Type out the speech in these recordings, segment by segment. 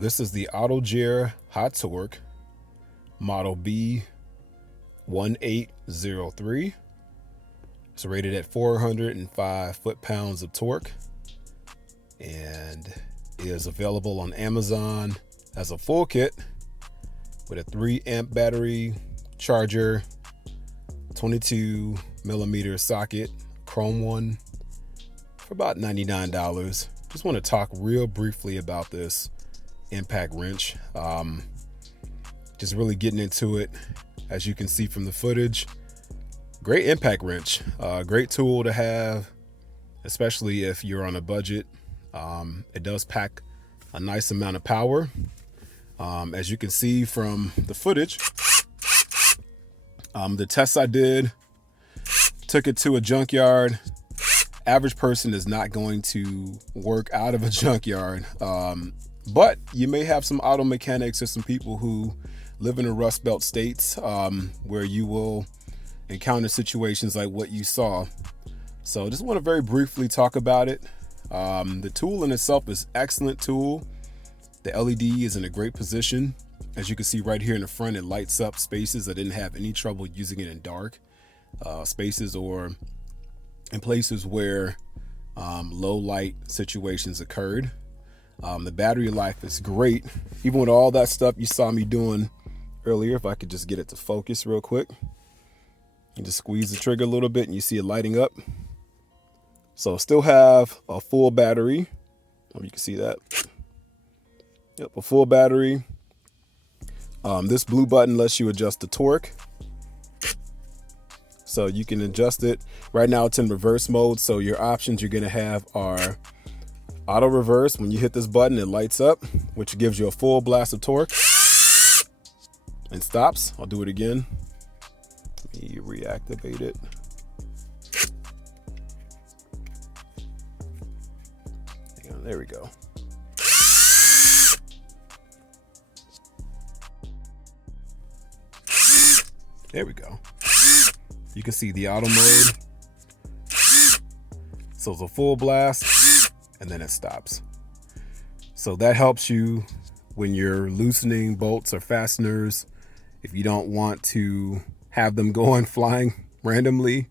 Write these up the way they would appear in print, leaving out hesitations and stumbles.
This is the AutoJare Hot Torque model B1803. It's rated at 405 foot-pounds of torque and is available on Amazon as a full kit with a 3-amp battery, charger, 22mm socket, chrome one, for about $99. Just want to talk real briefly about this impact wrench. Just really getting into it. As you can see from the footage, great impact wrench, great tool to have, especially if you're on a budget. It does pack a nice amount of power. As you can see from the footage, the tests I did, took it to a junkyard. Average person is not going to work out of a junkyard, but you may have some auto mechanics or some people who live in the Rust Belt states where you will encounter situations like what you saw. So just want to very briefly talk about it. The tool in itself is an excellent tool. The LED is in a great position. As you can see right here in the front, it lights up spaces. I didn't have any trouble using it in dark spaces or in places where low light situations occurred. The battery life is great. Even with all that stuff you saw me doing earlier, if I could just get it to focus real quick. You just squeeze the trigger a little bit and you see it lighting up. So still have a full battery. You can see that. Yep, a full battery. This blue button lets you adjust the torque. So you can adjust it. Right now it's in reverse mode. So your options you're gonna have are auto reverse. When you hit this button, it lights up, which gives you a full blast of torque and stops. I'll do it again. Let me reactivate it. Hang on, there we go. There we go. You can see the auto mode. So it's a full blast and then it stops. So that helps you when you're loosening bolts or fasteners. If you don't want to have them going flying randomly,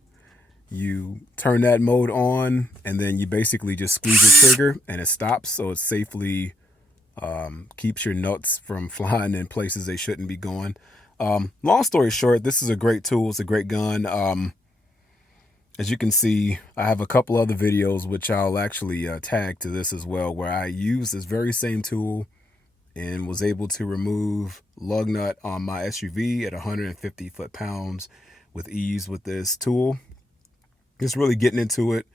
you turn that mode on and then you basically just squeeze the trigger and it stops. So it safely keeps your nuts from flying in places they shouldn't be going. Long story short, this is a great tool. It's a great gun. As you can see, I have a couple other videos, which I'll actually tag to this as well, where I use this very same tool and was able to remove lug nut on my SUV at 150 foot-pounds with ease with this tool. Just really getting into it.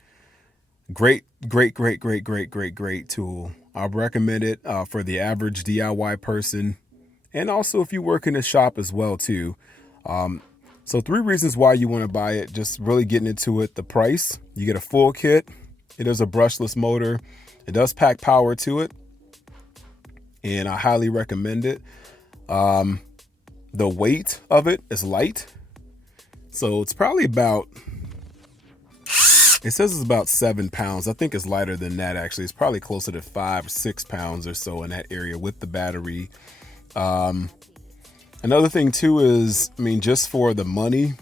Great tool. I recommend it for the average DIY person. And also if you work in a shop as well too. So 3 reasons why you want to buy it. Just really getting into it. The price, you get a full kit. It is a brushless motor. It does pack power to it. And I highly recommend it. The weight of it is light. So it's probably about, it says it's about 7 pounds. I think it's lighter than that actually. It's probably closer to 5 or 6 pounds or so in that area with the battery. Another thing too is, I mean, just for the money,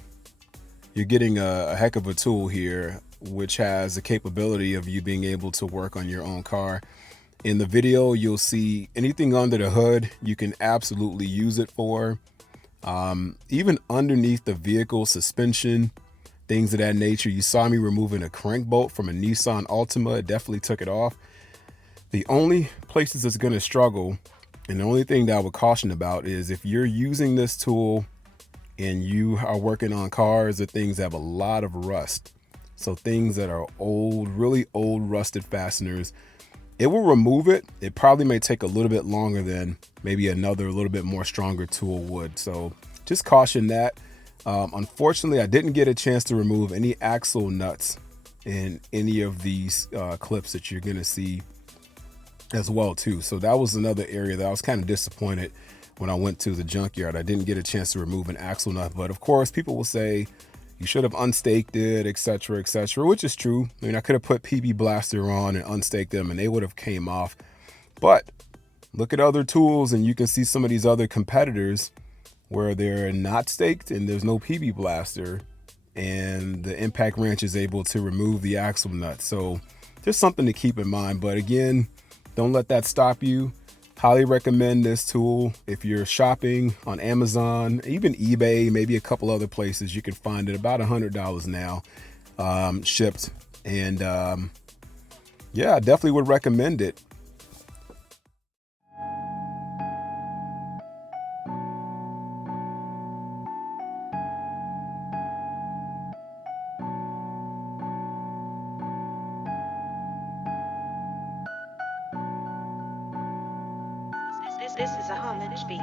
you're getting a heck of a tool here, which has the capability of you being able to work on your own car. In the video, you'll see anything under the hood, you can absolutely use it for. Even underneath the vehicle suspension, things of that nature. You saw me removing a crank bolt from a Nissan Altima. It definitely took it off. The only places it's going to struggle, and the only thing that I would caution about, is if you're using this tool and you are working on cars or things that have a lot of rust. So things that are old, really old rusted fasteners, it will remove it. It probably may take a little bit longer than maybe another a little bit more stronger tool would. So just caution that. Unfortunately, I didn't get a chance to remove any axle nuts in any of these clips that you're going to see as well too. So that was another area that I was kind of disappointed when I went to the junkyard. I didn't get a chance to remove an axle nut, but of course people will say you should have unstaked it, etc., which is true. I mean, I could have put PB Blaster on and unstaked them and they would have came off. But Look at other tools and you can see some of these other competitors where they're not staked and there's no PB blaster, and the impact wrench is able to remove the axle nut. So just something to keep in mind. But again, don't let that stop you. Highly recommend this tool. If you're shopping on Amazon, even eBay, maybe a couple other places, you can find it about $100 now, shipped. And yeah, I definitely would recommend it. This is a Homage beat.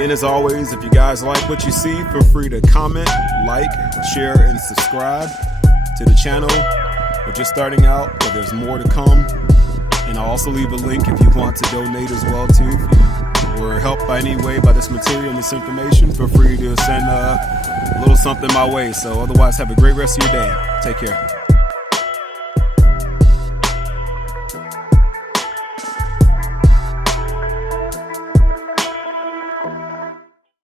Again, as always, if you guys like what you see, feel free to comment, like, share, and subscribe to the channel. We're just starting out, but there's more to come. And I'll also leave a link if you want to donate as well too. If you were helped by any way by this material and this information, feel free to send a little something my way. So otherwise, have a great rest of your day. Take care.